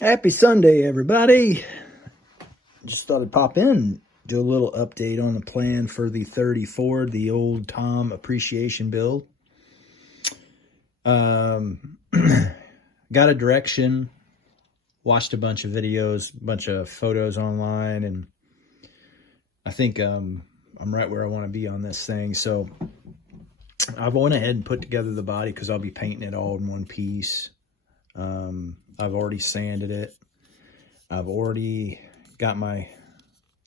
Happy Sunday, everybody. Just thought I'd pop in, do a little update on the plan for the 30 Ford, the Ole Tom appreciation build. Got a direction, watched a bunch of videos, a bunch of photos online, and I think I'm right where I want to be on this thing. So I went ahead and put together the body because I'll be painting it all in one piece. I've already sanded it. I've already got my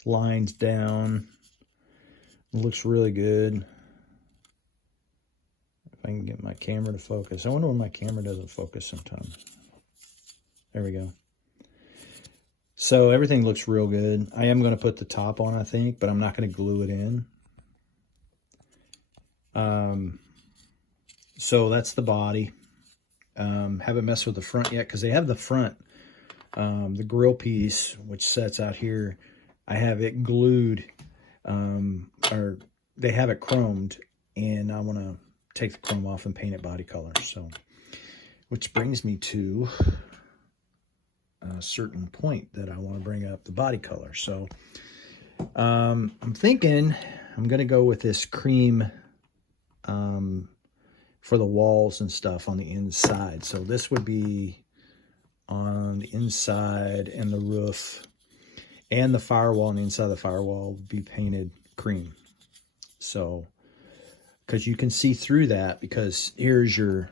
lines down. It looks really good. If I can get my camera to focus. I wonder when my camera doesn't focus sometimes. There we go. So everything looks real good. I am going to put the top on, I think, but I'm not going to glue it in. So that's the body. Haven't messed with the front yet because they have the front, the grill piece, which sets out here. I have it glued, or they have it chromed, and I want to take the chrome off and paint it body color. So, which brings me to a certain point that I want to bring up the body color. So, I'm thinking I'm going to go with this cream, for the walls and stuff on the inside. So this would be on the inside, and the roof and the firewall, and the inside of the firewall would be painted cream. So, because you can see through that, because here's your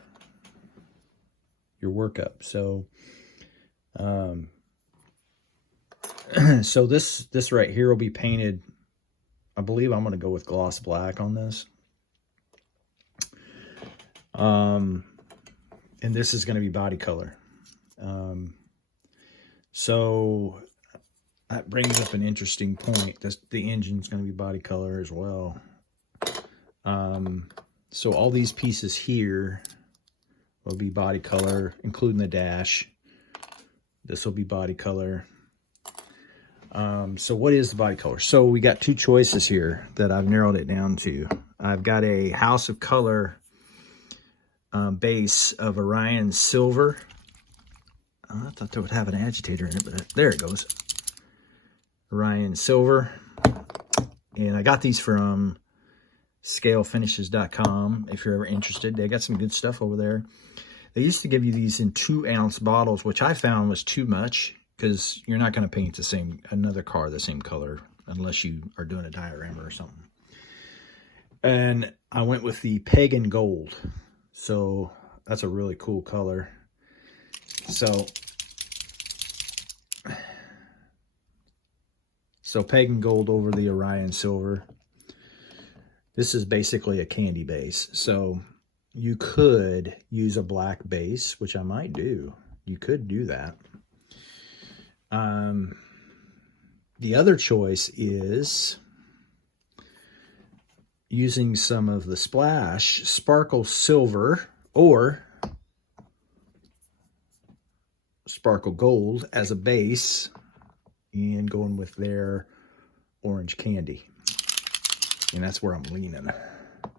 workup. So, so this right here will be painted. I believe I'm going to go with gloss black on this. And this is going to be body color. So that brings up an interesting point. The engine's going to be body color as well. So all these pieces here will be body color, including the dash. This will be body color. So what is the body color? So we got two choices here that I've narrowed it down to. I've got a House of Color base of Orion Silver. I thought they would have an agitator in it, but there it goes. Orion Silver. And I got these from scalefinishes.com if you're ever interested. They got some good stuff over there. They used to give you these in 2-ounce bottles, which I found was too much because you're not going to paint another car the same color unless you are doing a diorama or something. And I went with the Pagan Gold. So that's a really cool color. So Pagan Gold over the Orion Silver. This is basically a candy base. So you could use a black base, which I might do. You could do that. The other choice is using some of the Splash Sparkle Silver or Sparkle Gold as a base and going with their orange candy. And that's where I'm leaning.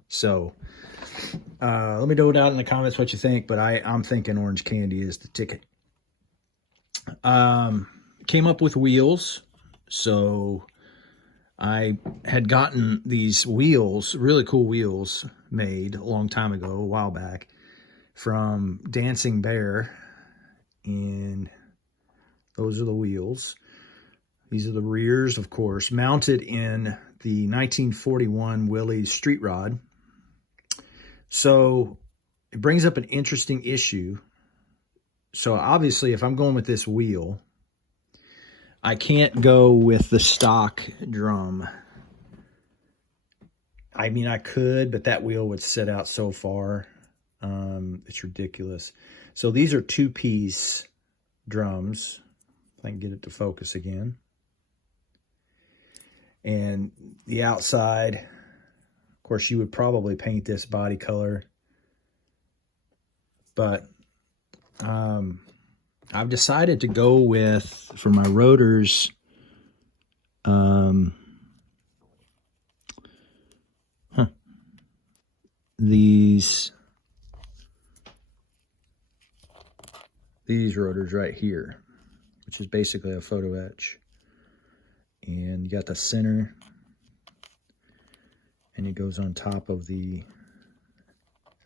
So let me know down in the comments what you think, but I'm thinking orange candy is the ticket. Came up with wheels. So I had gotten these wheels, really cool wheels, made a long time ago, a while back, from Dancing Bear. And those are the wheels. These are the rears, of course, mounted in the 1941 Willys Street Rod. So it brings up an interesting issue. So obviously, if I'm going with this wheel, I can't go with the stock drum. I mean, I could, but that wheel would sit out so far. It's ridiculous. So these are 2-piece drums. If I can get it to focus again. And the outside, of course, you would probably paint this body color. But I've decided to go with, for my rotors, these rotors right here. which is basically a photo etch. And you got the center, and it goes on top of the,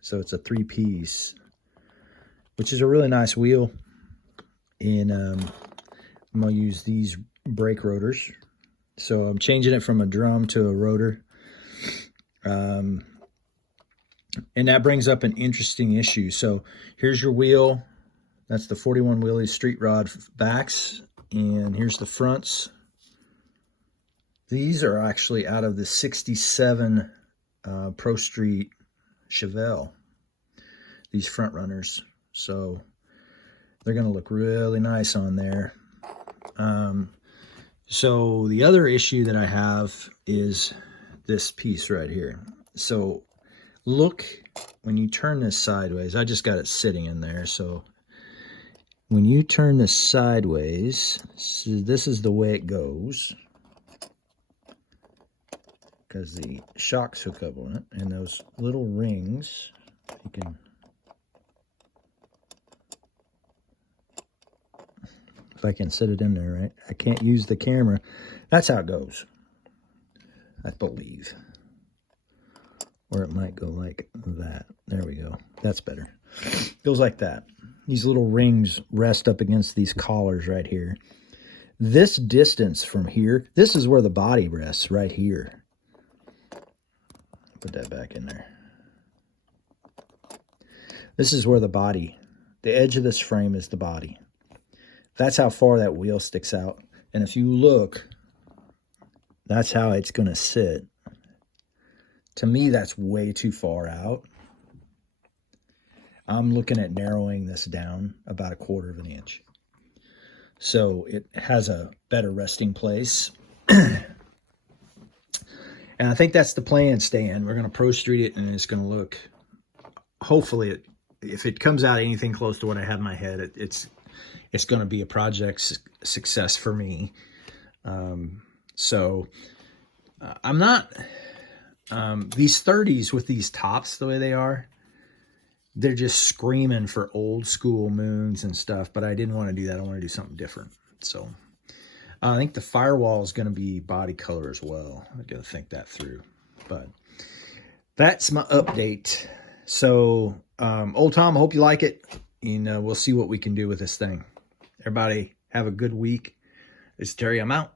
so it's a 3-piece, which is a really nice wheel. And I'm going to use these brake rotors. So I'm changing it from a drum to a rotor. And that brings up an interesting issue. So here's your wheel. That's the 41 Willys street rod backs. And here's the fronts. These are actually out of the 67 Pro Street Chevelle. These front runners. So they're going to look really nice on there. So the other issue that I have is this piece right here. So look, when you turn this sideways, I just got it sitting in there. So when you turn this sideways, so this is the way it goes, because the shocks hook up on it, and those little rings, you can, if I can sit it in there, right? I can't use the camera. That's how it goes, I believe. Or it might go like that. There we go. That's better. Goes like that. These little rings rest up against these collars right here. This distance from here, this is where the body rests, right here. Put that back in there. This is where the body, the edge of this frame is the body. That's how far that wheel sticks out. And if you look, that's how it's going to sit. To me, that's way too far out. I'm looking at narrowing this down about 1/4 of an inch. So it has a better resting place. And I think that's the plan, Stan. We're going to Pro Street it, and it's going to look, hopefully, if it comes out anything close to what I have in my head, it's going to be a project success for me. I'm not, these 30s with these tops the way they are, they're just screaming for old school moons and stuff, but I didn't want to do that. I want to do something different. So I think the firewall is going to be body color as well. I got to think that through, but that's my update. So, Ole Tom, I hope you like it, and we'll see what we can do with this thing. Everybody have a good week. It's Terry. I'm out.